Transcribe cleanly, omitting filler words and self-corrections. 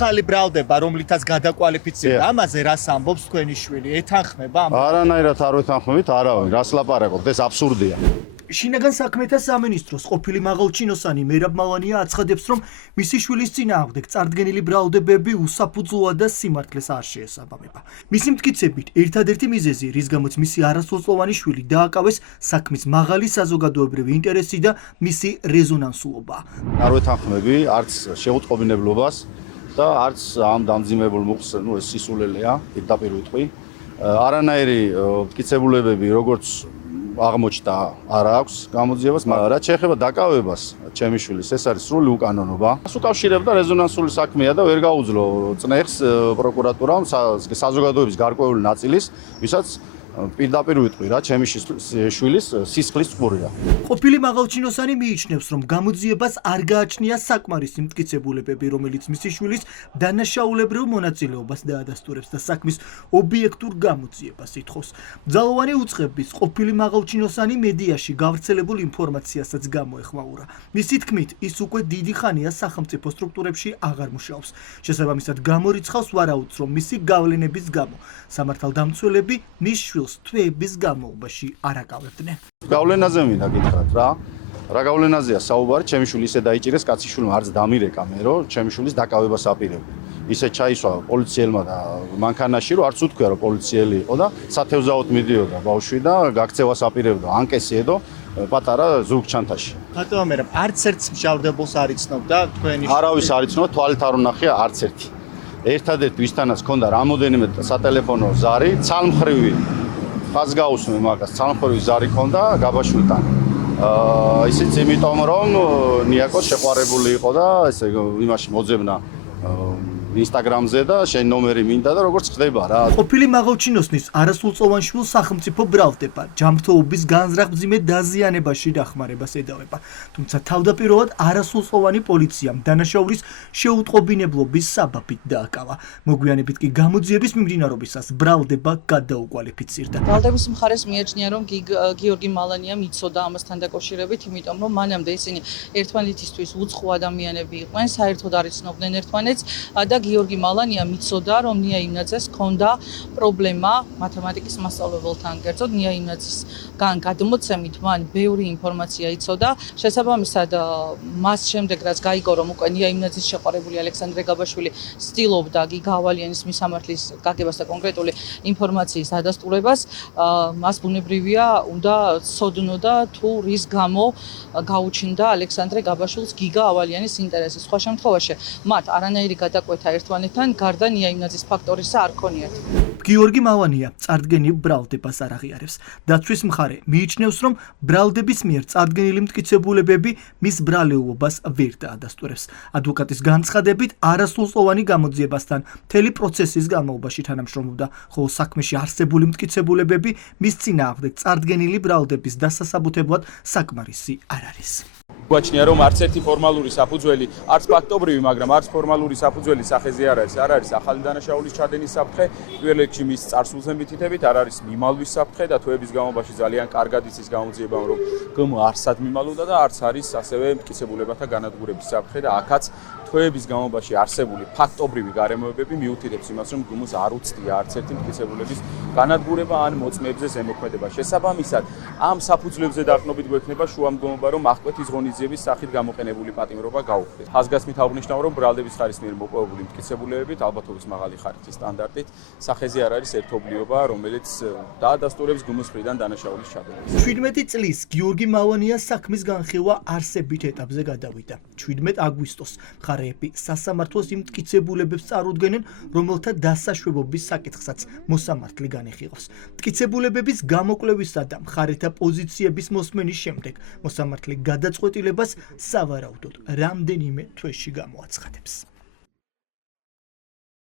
ახალი ბრალდება, რომლითაც გადაკვალიფიცირდა, ამაზე რას ამბობს თქვენი შვილი? ეთანხმება ამ? არანაირად არ ვეთანხმებით, არავინ, რას ლაპარაკობთ, ეს აბსურდია. შინაგან საქმეთა სამინისტროს ყოფილი მაღალჩინოსანი მერაბ მალანია აცხადებს, რომ მისი შვილის წინააღმდეგ წარდგენილი ბრალდებები უსაფუძვლოა და სიმართლეს არ შეესაბამება. მისი მტკიცებით, ერთადერთი მიზეზი, რის გამოც მისი არასრულწლოვანი შვილი დააკავეს, საქმის მაღალი საზოგადოებრივი ინტერესი და მისი რეზონანსულობა. არ ვეთანხმები არც შეუწყობინებლობას და არც ამ დამძიმებულ მუხლს, ეს სისულელეა, პირდაპირ ვიტყვი. არანაირი მტკიცებულებები, როგორც აღმოჩნდა არ აქვს გამოძიებას, მაგრამ რაც შეეხება დაკავებას ჩემი შვილის, ეს არის სრული უკანონობა. მას უკავშირებდა რეზონანსული საქმეა და ვერ გაუძლო წნეხს პროკურატურამ საზოგადოების გარკვეული ნაწილის, ვისაც პირდაპირ ვიტყვი რა, ჩემი შვილის სისხლის წყურია. ყოფილი მაღალჩინოსანი მიიჩნევს, რომ გამოძიებას არ გააჩნია საკმარისი მტკიცებულებები, რომელიც მისი შვილის დანაშაულებრივ მონაწილეობას დაადასტურებს და საქმის ობიექტურ გამოძიებას ითხოვს. ძალოვანი უწყების ყოფილი მაღალჩინოსანი მედიაში გავრცელებულ ინფორმაციასაც გამოეხმაურა. მისი თქმით, ის უკვე დიდი ხანია სახელმწიფო სტრუქტურებში აღარ მუშაობს. შესაბამისად, გამორიცხავს ვარაუდს, რომ მისი გავლენების გამო სამართალდამცველები მის შვილს თვეების განმავლობაში არ აკავებდნენ. გავლენაზე მინდა გითხრათ რა. რა გავლენაზეა საუბარი, ჩემი შვილი ისე დაიჭირეს კაციშვილმა, არც დამირეკა მე, რომ ჩემი შვილის დაკავებას აპირებდა. ისე ჩაისვა პოლიციელმა და მანქანაში, რომ არც უთქვია, რომ პოლიციელი იყო და სათევზაოდ მიდიოდა ბავშვი და გაქცევას აპირებდა, ანკესი ედო პატარა ზურგჩანთაში. ბატონო მერაბ, არც ერთს მჟავდებულს არ იცნობდა თქვენი შვილი? არავის არ იცნობდა, თვალით არ უნახია არც ერთი. ერთადერთი ვისთანაც ჰქონდა რამოდენიმე სატელეფონო ზარი, ცალმხრივი ხაზგაუსმე მაგას, ცალმხრივი ზარი ჰქონდა გაბაშვილთან. ისიც იმიტომ, რომ ნიაკოს შეყვარებული იყო და ესე იმაში მოძებნა ინსტაგრამზე და შენ ნომერი მინდა და როგორც ხდება რა. ყოფილი მაღალჩინოსნის არასრულწლოვან შვილს სახელმწიფო ბრალდება, ჯანმრთელობის განზრახ-მძიმე დაზიანებაში დახმარებას ედავება. თუმცა თავდაპირველად არასრულწლოვანი პოლიციამ დანაშაულის შეუტყობინებლობის საბაბით დააკავა. მოგვიანებით კი გამოძიების მიმდინარობისას ბრალდება გადაუკვალიფიცირდა. ბრალდების მხარეს მიაჩნია, რომ გიორგი მალანიამ იცოდა ამასთან დაკავშირებით, იმიტომ რომ მანამდე ისინი ერთმანეთისთვის უცხო ადამიანები იყვნენ, საერთოდ არ იცნობდნენ ერთმანეთს და გიორგი მალანია მიცოდა, რომ ნია იმნაძეს ჰქონდა პრობლემა მათემატიკის მასწავლებელთან, კერძოდ ნია იმნაძისგან გადმოცემით მან ბევრი ინფორმაცია იცოდა. შესაბამისად, მას შემდეგ რაც გაიგო, რომ უკვე ნია იმნაძის შეყვარებული ალექსანდრე გაბაშვილი ცდილობდა გიგა ავალიანის მისამართლის გაგებას და კონკრეტული ინფორმაციის ადასტურებას, მას ბუნებრივია უნდა ცოდნოდა თუ რის გამო გაუჩნდა ალექსანდრე გაბაშვილს გიგა ავალიანის ინტერესი. სხვა შემთხვევაში მათ არანაირი გადაკვეთა ერთმანეთთან გარდა ნია იმნაძის ფაქტორისა არ ქონიათ. გიორგი მალანია წარდგენილ ბრალდებას არ აღიარებს. დაცვის მხარე მიიჩნევს, რომ ბრალდების მიერ წარდგენილი მტკიცებულებები მის ბრალეულობას ვერ დაადასტურებს. ადვოკატის განცხადებით, არასრულწლოვანი გამოძიებასთან მთელი პროცესის განმავლობაში თანამშრომლობდა, ხოლო საქმეში არსებული მტკიცებულებები მის წინააღმდეგ წარდგენილი ბრალდების დასასაბუთებლად საკმარისი არ არის. გვაჩნია, რომ არც ერთი ფორმალური საფუძველი, არც ფაქტობრივი, მაგრამ არც ფორმალური საფუძველი სახეზე არ არის ახალი დანაშაულის ჩადენის საფრთხე, პირველ რიგში მის წარსულზე მითითებით, არ არის მიმალვის საფრთხე და თვეების განმავლობაში ძალიან კარგად იცის გამოძიებამ, რომ გმ არსად მიმალვდა და არც არის ასევე მტკიცებულებათა განადგურების საფრთხე და აქაც თვეების განმავლობაში არსებული ფაქტობრივი გარემოებები მიუთითებს იმას, რომ გმ-ს არ უცდია არც ერთი მტკიცებულების განადგურება ან მოწმეებზე ზემოქმედება. შესაბამისად, ამ საფუძვლებზე დაყრდნობით გვექნება შუამდგომობა, რომ აღკვეთის ღონისძიების სახით გამოყენებული პატიმრობა გაუქმდეს. ხაზგასმით აღნიშნავ, რომ ბრალდების ხარის მიერ მოპოვებული მტკიცებულებებით, ალბათობის მაღალი ხარისხის სტანდარტით, სახეზე არ არის ერთობლიობა, რომელიც დაადასტურებს გმ-ის მხრიდან დანაშაულის ჩადენას. 17 წლის გიორგი მალანიას საქმის განხილვა არსებით ეტაპზე გადავიდა. 17 აგვისტოს მხარეები სასამართლოს იმ მტკიცებულებებს წარუდგენენ, რომელთა დასაშვებობის საკითხსაც მოსამართლე განეხილავს. მტკიცებულებების გამოკვლევისა და მხარეთა პოზიციების მოსმენის შემდეგ მოსამართლე გადაწყვეტილებას სავარაუდოდ რამდენიმე თვეში გამოაცხადებს.